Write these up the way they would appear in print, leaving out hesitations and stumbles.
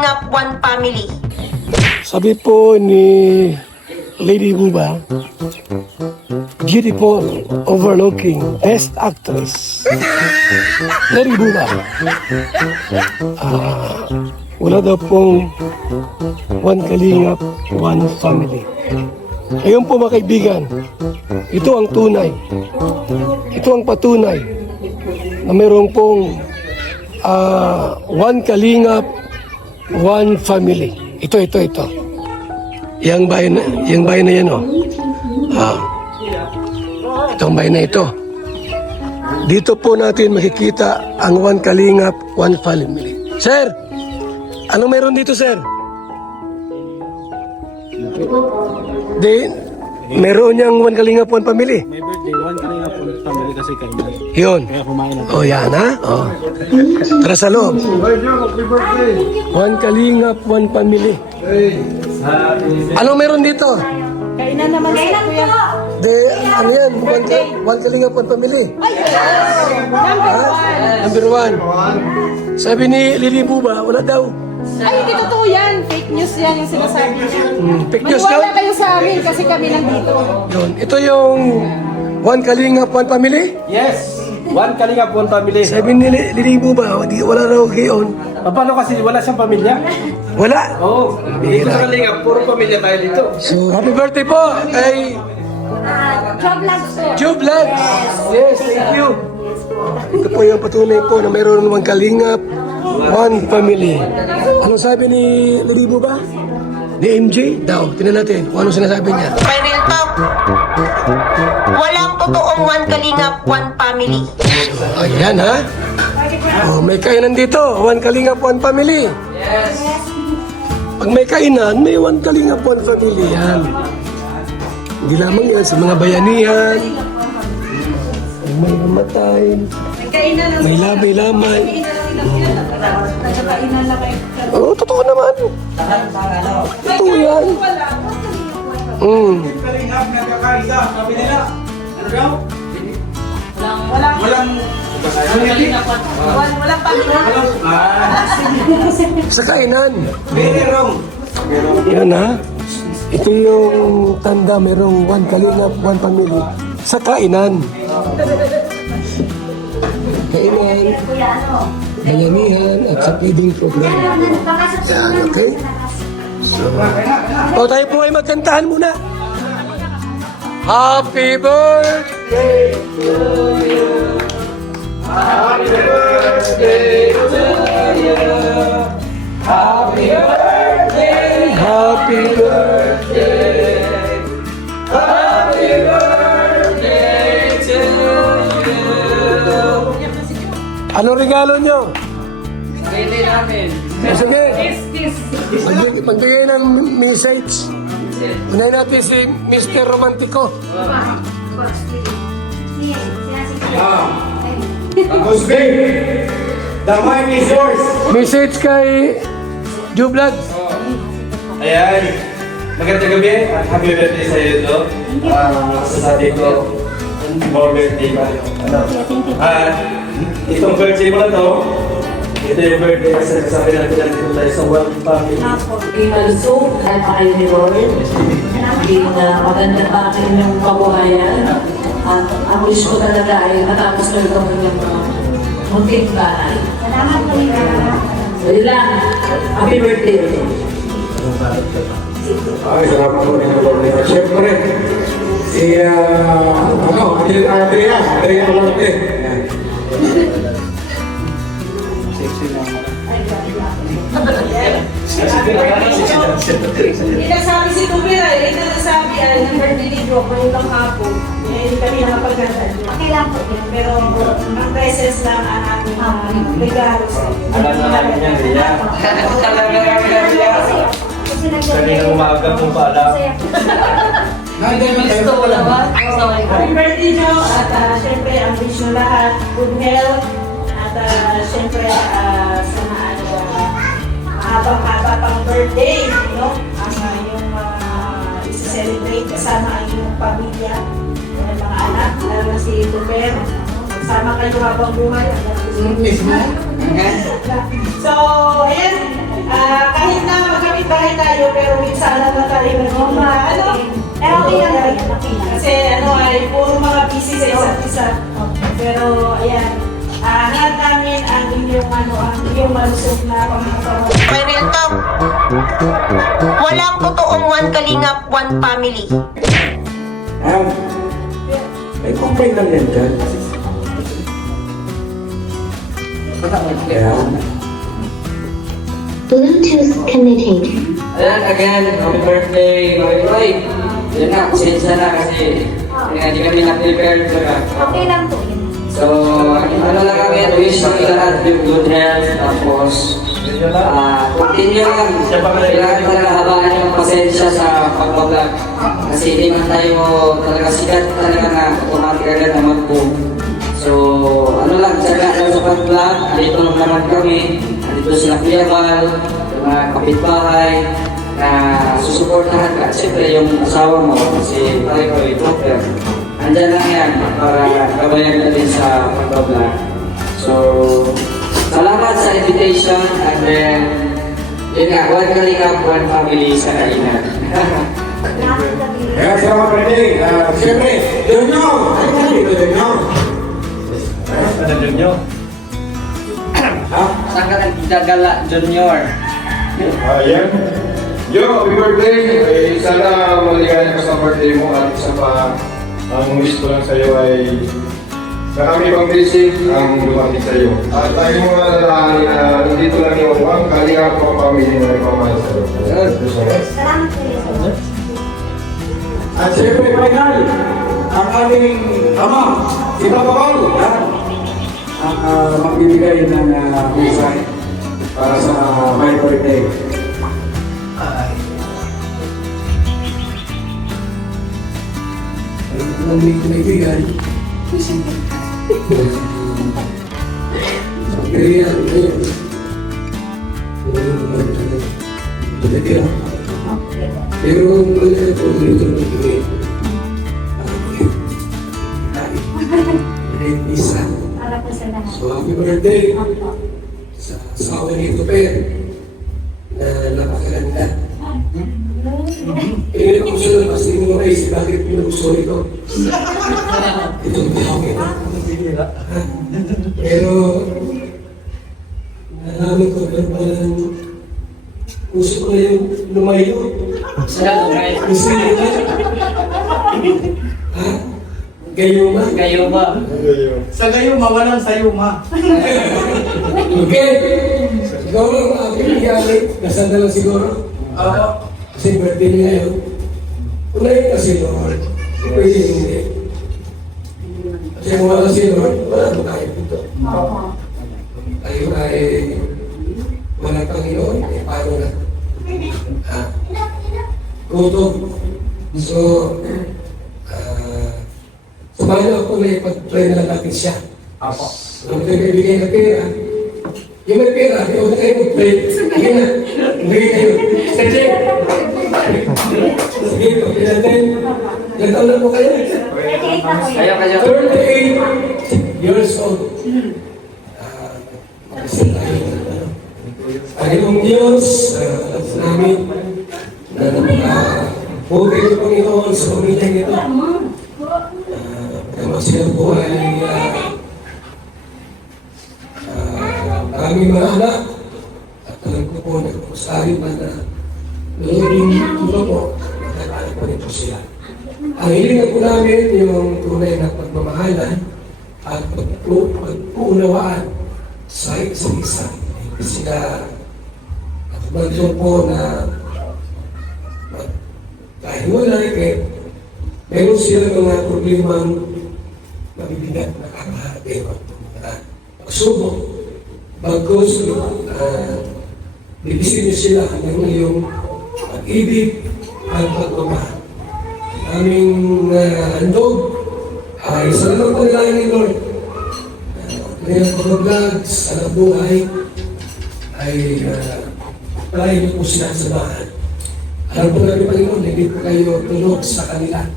Kalingap One Family. Sabi po ni Lady Buba, beautiful, overlooking, best actress. Lady Buba. Wala daw pong One Kalingap, One Family. Ngayon po mga kaibigan, ito ang tunay. Ito ang patunay na mayroong pong One Kalingap, One Family. Ito. Yang bayan na yan, oh. Itong bayan na ito. Dito po natin makikita ang One Kalingap, One Family. Sir, ano meron dito, sir? Meron niyang One Kalingap, One Family. May birthday, One Kalingap One Family kasi kainan. Yun. Kaya kumain na. Oh, yan, ha? Oh. Tara sa loob. One Kalingap, One Family. Anong meron dito? Kainan naman sa kuya. Ano yan? One Kalingap, One Family. Number one. Sabi ni Lily Buba, wala daw. Ay, hindi totoo yan. Fake news yan yung sinasabi niya. Fake news Maniwala yun? kayo sa amin kasi kami nandito. Yun. Ito yung One Kalingap, One Family. Yes! One Kalingap One Family. Sabi ni Lily Buba, wala raw gayon. Paano kasi wala siyang pamilya? Wala. Oo. Dito sa Kalingap, puro pamilya tayo dito. So, happy birthday po kay Job vlogs po. Joe Vlogs. Yes, thank you. Ito po yung patunay po na mayroon One Kalingap, One Family. Ano sabi ni Lily Buba? Ni MJ? Daw, tingnan natin kung ano sinasabi niya. May real talk. Walang totoong One Kalingap One Family. Ayan, ha? Oh, may kainan dito. One Kalingap, One Family. Pag may kainan, may One Kalingap, One Family. Yan. Hindi lamang yan sa mga bayanihan. May namatay. May lamay-lamay. Oo, totoo naman. Totoo yan. Kalingap, nagkakaisa, kami nila. Ano daw? Walang Sa kainan. merong. Yan, ha? Ito yung tanda, mayroong One Kalingap, One Family. Sa kainan. Kainan, bayanihan, at sa feeding program. Yan, okay? So, tayo po ay magkantahan muna. Happy birthday to you. Happy birthday to you. Happy birthday. Happy birthday. Happy birthday to you. Anong regalo nyo? Pwede namin. Sige. This. Magbigay ng message. Unahin natin si Mr. Romantico. Tapos babe, the mic is yours. Message kay Joe Vlogs. Ayan, magandang gabi at happy birthday sa iyo, no? Masasabi ko, more birthday pa. At itong birthday mo na to, ito yung birthday kasi sabi natin na dito tayo sa One Family. Hindi malusog, kahit pa kayo ni Lord. Hindi maganda pa ang inyong kabuhayan. At ang wish ko talaga ay matapos na itong inyong munting bahay. Salamat po So yun lang. Happy birthday. Ay, salamat po rin ako. Siyempre, si, Andrea Malarte. Inasabi si Tubira, inasabi ay ng birthday libro ko yung hapon. Hindi kami nakapagkatan. Kailan po yun? Pero ang presence lang ang ating regalo sa iyo. Alam na namin yan, Ria. Alam na namin yan, Ria. Kanina umaga kung paalam. Gusto ko lang ba? Happy birthday nyo at syempre ang wish nyo lahat, good health at syempre sana habang-haba pang birthday, no? Ang yung isi-celebrate kasama ang iyong pamilya, ang mga anak, lalo na si Tuber. Sama kayo habang buhay. So, ayan. Kahit na magkapit-bahay tayo, pero minsan naman tayo pero okay lang rin. Kasi ay puro mga busy sa isa't isa. Pero ayan, lahat namin ang inyong malusog na pamamasawa. May real talk. Walang totoong one kalingap, one family. May complaint lang yan dyan. Kaya, Bluetooth connected. Ayan, again, happy birthday, Roy Roy. Yun nga, pasensya na kasi hindi kami na-prepare talaga. Okay lang po. So, ano lang kami, wish kami lahat yung good health, tapos continue lang. Kailangan talaga habaan yung pasensya sa pag-vlog. Kasi hindi man tayo talaga sikat talaga na automatic agad na mag-boom. So, ano lang, tsaga lang sa pag-vlog, dito lang naman kami, dito sila Kuya Val, yung mga kapitbahay, na susuportahan ka. Siyempre, yung asawa mo, kasi tayo ko yung doctor. Andyan lang yan para gabayan natin sa pag-vlog. So, salamat sa invitation and then, yun nga, one kalingap, one family sa kainan. kaya sa mga birthday, siyempre, Junior! Ano ka dito, Junior? Ano din nyo? Ha? Saan ka nagdagala, Junior? Ayan. Yo, happy birthday! Sana maligaya ka sa birthday mo at isa pa, ang wish ko lang sa'yo ay na kami pang blessing ang dumating sa'yo. At tayo mga lalaki na nandito lang yung ang kalingap ko pamilya na nagpamahal sa'yo. Salamat po. At siyempre, final, ang aming ama, si Papa Paul, ang magbibigay ng mensahe para sa my birthday. Ang may kaibigan. Kaya, pero isa. So, happy birthday sa asawa ni Tuper na napakaganda. Kaya kung siya lang kasi mo rin, bakit pinag-sorry ko? Ito ang tawag ito. Pero, nalaman ko na parang gusto ko na yung lumayo. Gusto nyo na? Ha? Gayuma? Gayuma. Sa gayo, mawalan sa iyo, ma. Okay. Siguro ang aking iyalit, nasaan na lang siguro? Kasi birthday niya yun. Unahin kasi Lord. Pwede hindi. Kasi kung wala si Lord, wala mo tayo dito. Tayo ay walang Panginoon, eh paano na? Gutom. So, sumali ako na ipag-pray na lang natin siya. Kung tayo bibigay ng pera, yung may pera, yung tayo mag-pray, sige na, bigay kayo. Sige, sige, okay natin. Ilan taon na po kayo? Kayo. 38 years old. Kasi tayo, Panginoong Diyos, alam namin na napaka-buhay ng Panginoon sa pamilya nito. Kaya sila po ay aming mga anak at alam ko po nagpapasari pa na looking ito po, nakakala po rin po sila. Ang hilingan po namin yung tunay na pagmamahalan at pagpuunawaan sa isa't isa. Kasi at bagyo po na dahil wala kayo, meron sila mga problemang mabibigat na kakaharapin at mga pagsubok. Bagkos, bibisin niyo sila ng iyong pag-ibig at pagmamahal. Aming handog ay sa lamang panalangin ni Lord. Ngayon pag-vlog sa buhay ay palayan niyo po sila sa bahay. Alam po namin Panginoon, hindi po kayo tulog sa kanila.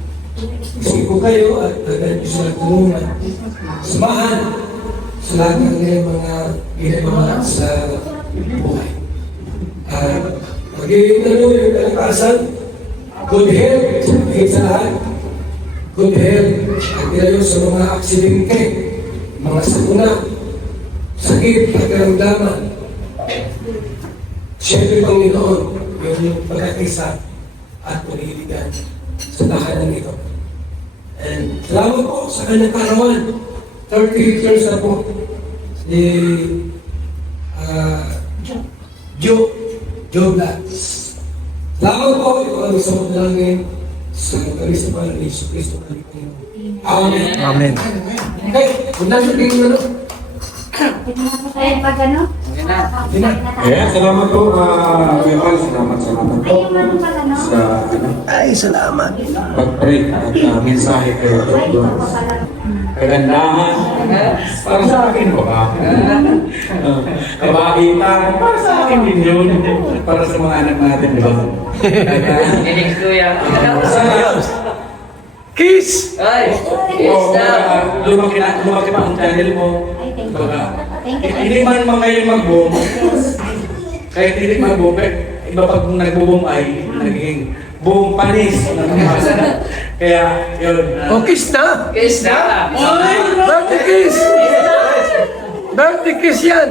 Sige po kayo at nagayos sila tulungan. Samahan sa lahat ng mga ginagawa sa buhay. Magiging yung kalakasan, good health, higit sa lahat. Good health, at ilayo sa mga aksidente, mga sakuna, sakit at karamdaman. Siyempre, Panginoon, yung pagkakaisa at pag-iibigan sa tahanan nito. And salamat po sa kanyang karawan. 38 years na po. Si Joe Blacks. Salamat po. Ito kami sa mga langin sa kami sa pangalan ni Jesus Cristo. Amen. Amen. Okay, kung nasa tingin na Ay, pag ano? Salamat po, Kuya Val. Salamat po Ay, yung ano pala, no? sa Ay, salamat. pag-pray at mensahe kayo Ay, doon. ako pala. Kagandahan. Para sa akin po ba? Kabaitan. Para sa akin din yun. Para sa mga anak natin, di ba? Kinig kuya. Kiss! Ay! Yes na! Lumaki pa ang channel mo. Ay, thank you. Baga, Thank you. hindi man ngayon mag-boom. Kahit hindi mag-boom, iba pag nag-boom ay naging boom panis. Kaya, yun. O, kiss na! Yes na! Birthday kiss! Birthday kiss yan!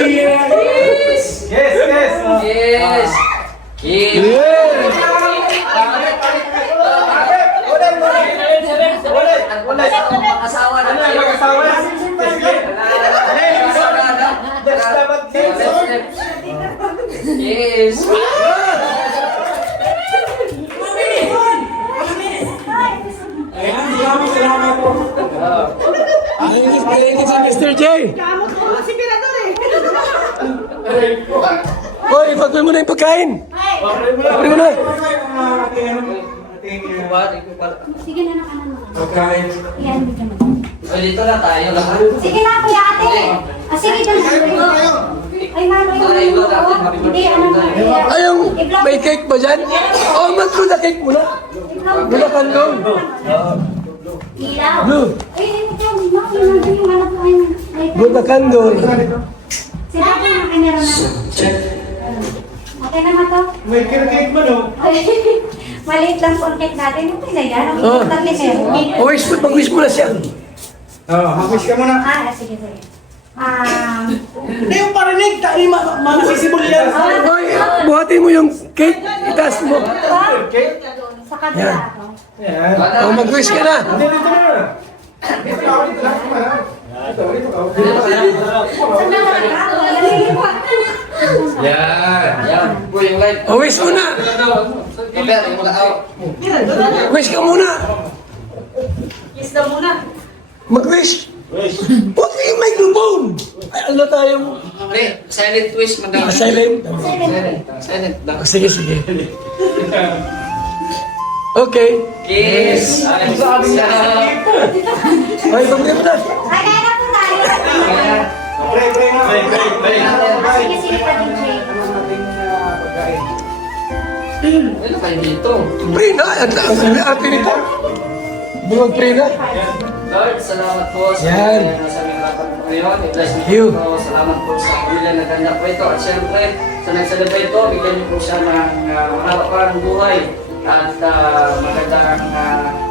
Yes! Yes! Asawa na tayo. Yes! Ayan, salamat po. Ay, si Mr. J! Kamot ko, si Pirador eh. Hoy, ipagpay mo na yung pagkain! Ipagpay mo na! Sige na, nakanan mo. Pagkain. Yan, bigyan mo. O, dito na tayo lahat. Sige na, kuya ate. Sige, dyan. Ay, mano, yung hindi, ano na. Ay, yung may cake ba dyan? Oh, mag-blue na cake muna! Blue na kandong! Ilaw. Blue! Ay, ito, no, yung ano po ay. Blue na kandong! Sila po na kamera na. Okay naman to? May cake mo, no? Maliit lang po ang cake natin. Yung pinaya, ang Oh. importante meron. O, mag-wish mo na siya! Hapis ka muna. Sige, sige. Hindi yung parinig, manakisibol yan. Hoy, buhati mo yung cake, itaas mo. Sa kabila ako. O, mag-wish ka na! Yan! Yan! Uy, yung light. O, wish mo na! Kaper, yung mga tao. Wish ka muna! Kiss na muna. Mag-wish! Huwag kayong microphone! Ay, ano tayong... Pre, silent twist mo daw. Silent? Silent daw. Sige, sige. Okay. Kiss! Ay, Ay, pag-wish na! Ay, kaya na po tayo. Sige, sige pa din, Jay. Ano kayo dito? Pre na! Ang arte nito! Buwag pre na! Lord, salamat po sa Yan. sa aming rapat po ngayon. I-bless Thank niyo you. po. Salamat po sa pamilya na ganda po ito. At syempre, sa nag-celebrate po, bigyan niyo po siya ng mahaba ng buhay at magandang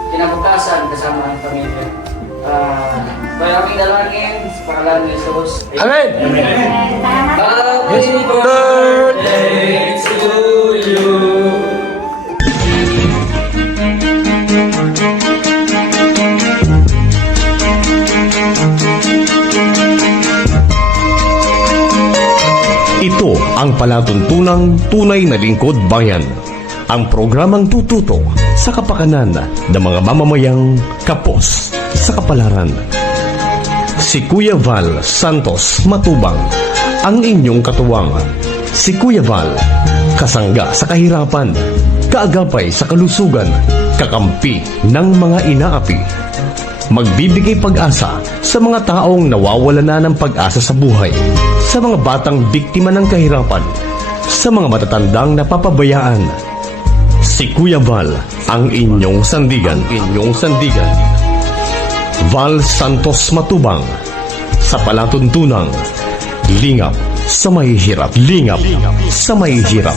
kinabukasan kasama ang pamilya. Kaya aming dalangin sa pangalan ni Jesus. Amen! Happy birthday to you! Ito ang palatuntunang tunay na lingkod bayan. Ang programang tututo sa kapakanan ng mga mamamayang kapos sa kapalaran. Si Kuya Val Santos Matubang, ang inyong katuwang. Si Kuya Val, kasangga sa kahirapan, kaagapay sa kalusugan, kakampi ng mga inaapi. Magbibigay pag-asa sa mga taong nawawala na ng pag-asa sa buhay, sa mga batang biktima ng kahirapan, sa mga matatandang napapabayaan. Si Kuya Val, ang inyong sandigan. Val Santos Matubang, sa palatuntunang Lingap sa mahihirap. Lingap sa mahihirap.